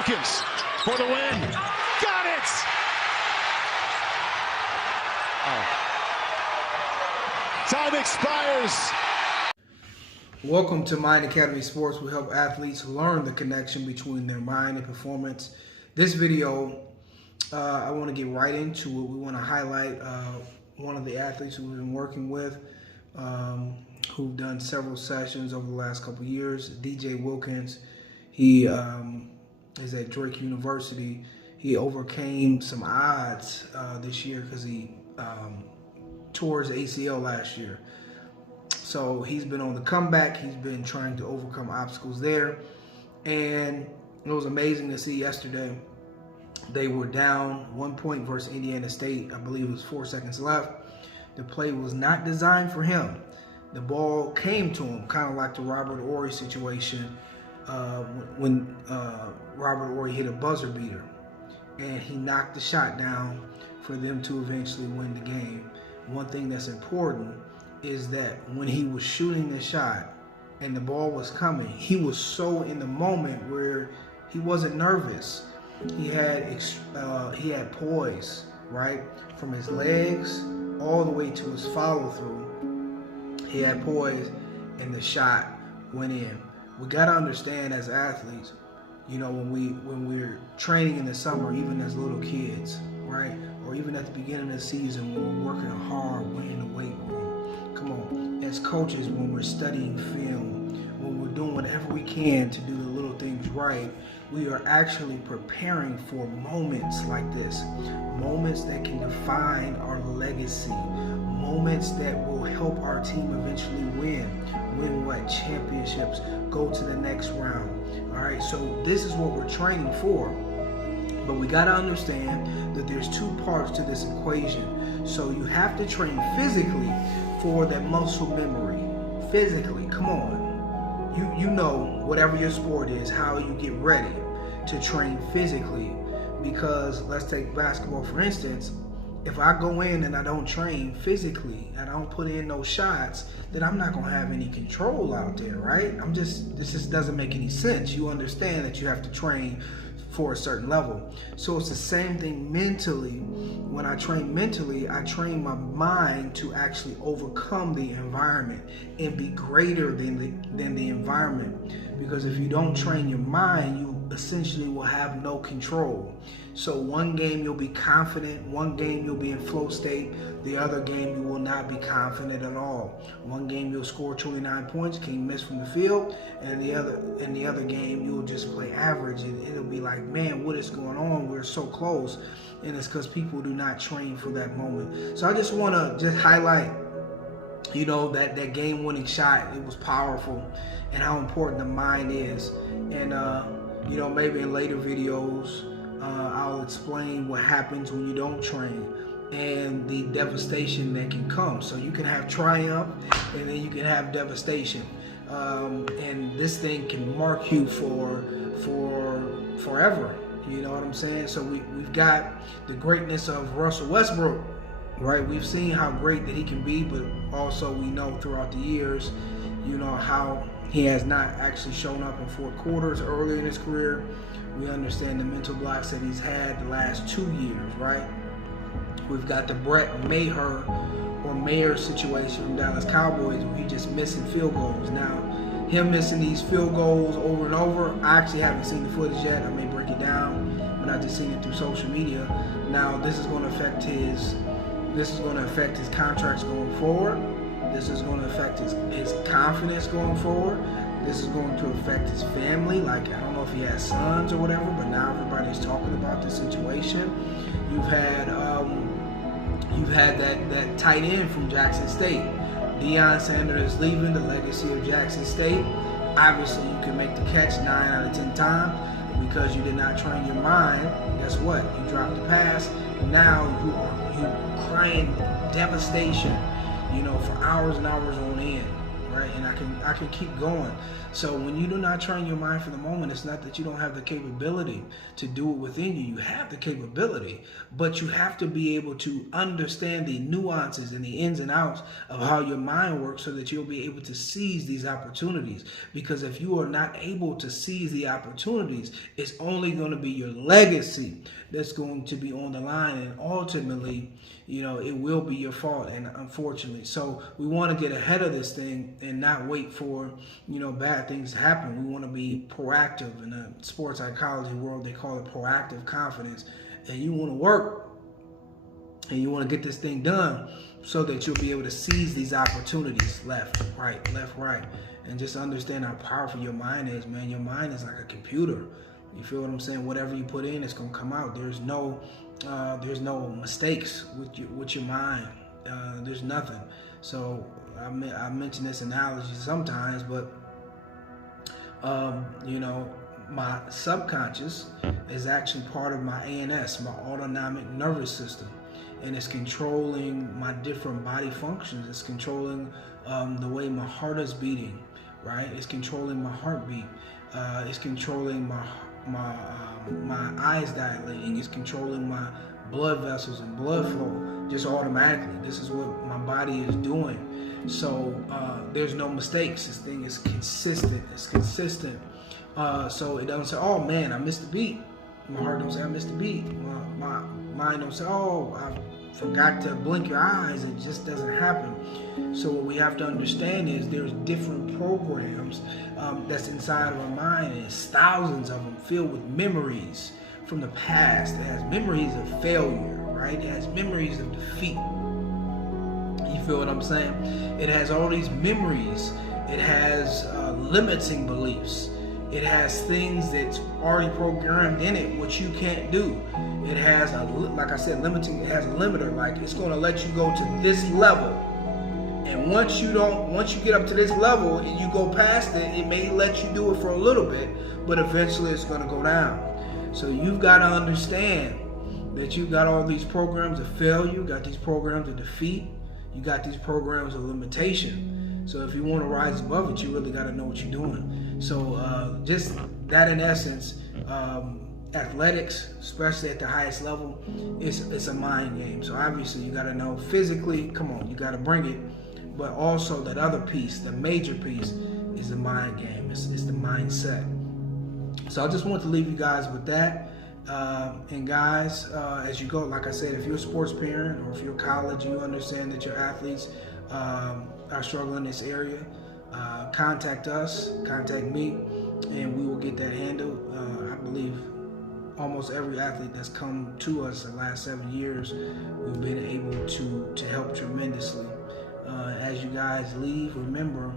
Wilkins for the win. Got it! Time expires. Welcome to Mind Academy Sports. We help athletes learn the connection between their mind and performance. This video, I want to get right into it. We want to highlight one of the athletes who we've been working with, who've done several sessions over the last couple of years. DJ Wilkins. He is at Drake University. He overcame some odds this year because he tore his ACL last year. So he's been on the comeback. He's been trying to overcome obstacles there. And it was amazing to see yesterday. They were down 1 point versus Indiana State. I believe it was 4 seconds left. The play was not designed for him. The ball came to him, kind of like the Robert Horry situation when Robert Horry hit a buzzer beater. And he knocked the shot down for them to eventually win the game. One thing that's important is that when he was shooting the shot and the ball was coming, he was so in the moment where he wasn't nervous. He had poise, right? From his legs all the way to his follow through. He had poise and the shot went in. We gotta understand as athletes, you know, when we're training in the summer, even as little kids, right? Or even at the beginning of the season when we're working hard, we're in the weight room. Come on, as coaches, when we're studying film, when we're doing whatever we can to do the little things right, we are actually preparing for moments like this. Moments that can define our legacy. Moments that will help our team eventually win what? Championships, go to the next round. All right, so this is what we're training for. But we got to understand that there's two parts to this equation. So you have to train physically for that muscle memory. Physically, come on. You know, whatever your sport is, how you get ready to train physically. Because let's take basketball for instance. If I go in and I don't train physically, and I don't put in no shots, then I'm not gonna have any control out there, right? this just doesn't make any sense. You understand that you have to train for a certain level. So it's the same thing mentally. When I train mentally, I train my mind to actually overcome the environment and be greater than the environment. Because if you don't train your mind, you essentially will have no control. So one game you'll be confident, one game you'll be in flow state, the other game you will not be confident at all. One game you'll score 29 points, can't miss from the field, and the other game you'll just play average, and it'll be like, man, what is going on? We're so close. And it's because people do not train for that moment. So I just want to just highlight, you know, that game-winning shot. It was powerful, and how important the mind is. And you know, maybe in later videos, I'll explain what happens when you don't train and the devastation that can come. So you can have triumph, and then you can have devastation. And this thing can mark you for forever. You know what I'm saying? So we've got the greatness of Russell Westbrook, right? We've seen how great that he can be, but also we know throughout the years, you know, how he has not actually shown up in fourth quarters early in his career. We understand the mental blocks that he's had the last 2 years, right? We've got the Brett Maher situation from Dallas Cowboys, where he just missing field goals. Now, him missing these field goals over and over, I actually haven't seen the footage yet. I may break it down, but I just seen it through social media. Now, this is going to affect his contracts going forward. This is going to affect his confidence going forward. This is going to affect his family. Like, I don't know if he has sons or whatever, but now everybody's talking about the situation. You've had that tight end from Jackson State. Deion Sanders is leaving, the legacy of Jackson State. Obviously, you can make the catch 9 out of 10 times. And because you did not train your mind, guess what? You dropped the pass. Now you're crying devastation, you know, for hours and hours on end, right? And I can keep going. So when you do not train your mind for the moment, it's not that you don't have the capability to do it within you. You have the capability, but you have to be able to understand the nuances and the ins and outs of how your mind works so that you'll be able to seize these opportunities. Because if you are not able to seize the opportunities, it's only going to be your legacy that's going to be on the line, and ultimately, you know, it will be your fault, and unfortunately. So we want to get ahead of this thing and not wait for, you know, bad things to happen. We want to be proactive. In the sports psychology world, they call it proactive confidence. And you want to work and you want to get this thing done so that you'll be able to seize these opportunities left, right, and just understand how powerful your mind is, man. Your mind is like a computer. You feel what I'm saying? Whatever you put in, it's gonna come out. There's no mistakes with your mind. There's nothing. So I mention this analogy sometimes, but you know, my subconscious is actually part of my ANS, my autonomic nervous system, and it's controlling my different body functions. It's controlling the way my heart is beating, right? It's controlling my heartbeat. It's controlling my eyes dilating. It's controlling my blood vessels and blood flow just automatically. This is what my body is doing. So there's no mistakes. This thing is consistent. It's consistent. So it doesn't say, oh man, I missed the beat. My heart don't say I missed the beat. My mind don't say, oh, I forgot to blink your eyes. It just doesn't happen. So what we have to understand is there's different programs that's inside of our mind. And it's thousands of them filled with memories from the past. It has memories of failure, right? It has memories of defeat. You feel what I'm saying? It has all these memories. It has limiting beliefs. It has things that's already programmed in it, which you can't do. It has, like I said, limiting. It has a limiter. Like, it's going to let you go to this level, and once you get up to this level and you go past it, it may let you do it for a little bit, but eventually it's going to go down. So you've got to understand that you got all these programs of failure, you got these programs of defeat, you got these programs of limitation. So if you want to rise above it, you really got to know what you're doing. So just that in essence, athletics, especially at the highest level, it's a mind game. So obviously you got to know physically, come on, you got to bring it. But also that other piece, the major piece, is the mind game. It's the mindset. So I just want to leave you guys with that. And guys, as you go, like I said, if you're a sports parent or if you're college, you understand that your athletes are struggling in this area, contact us, contact me, and we will get that handled. I believe almost every athlete that's come to us the last 7 years, we've been able to help tremendously. As you guys leave, remember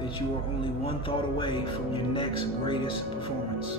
that you are only one thought away from your next greatest performance.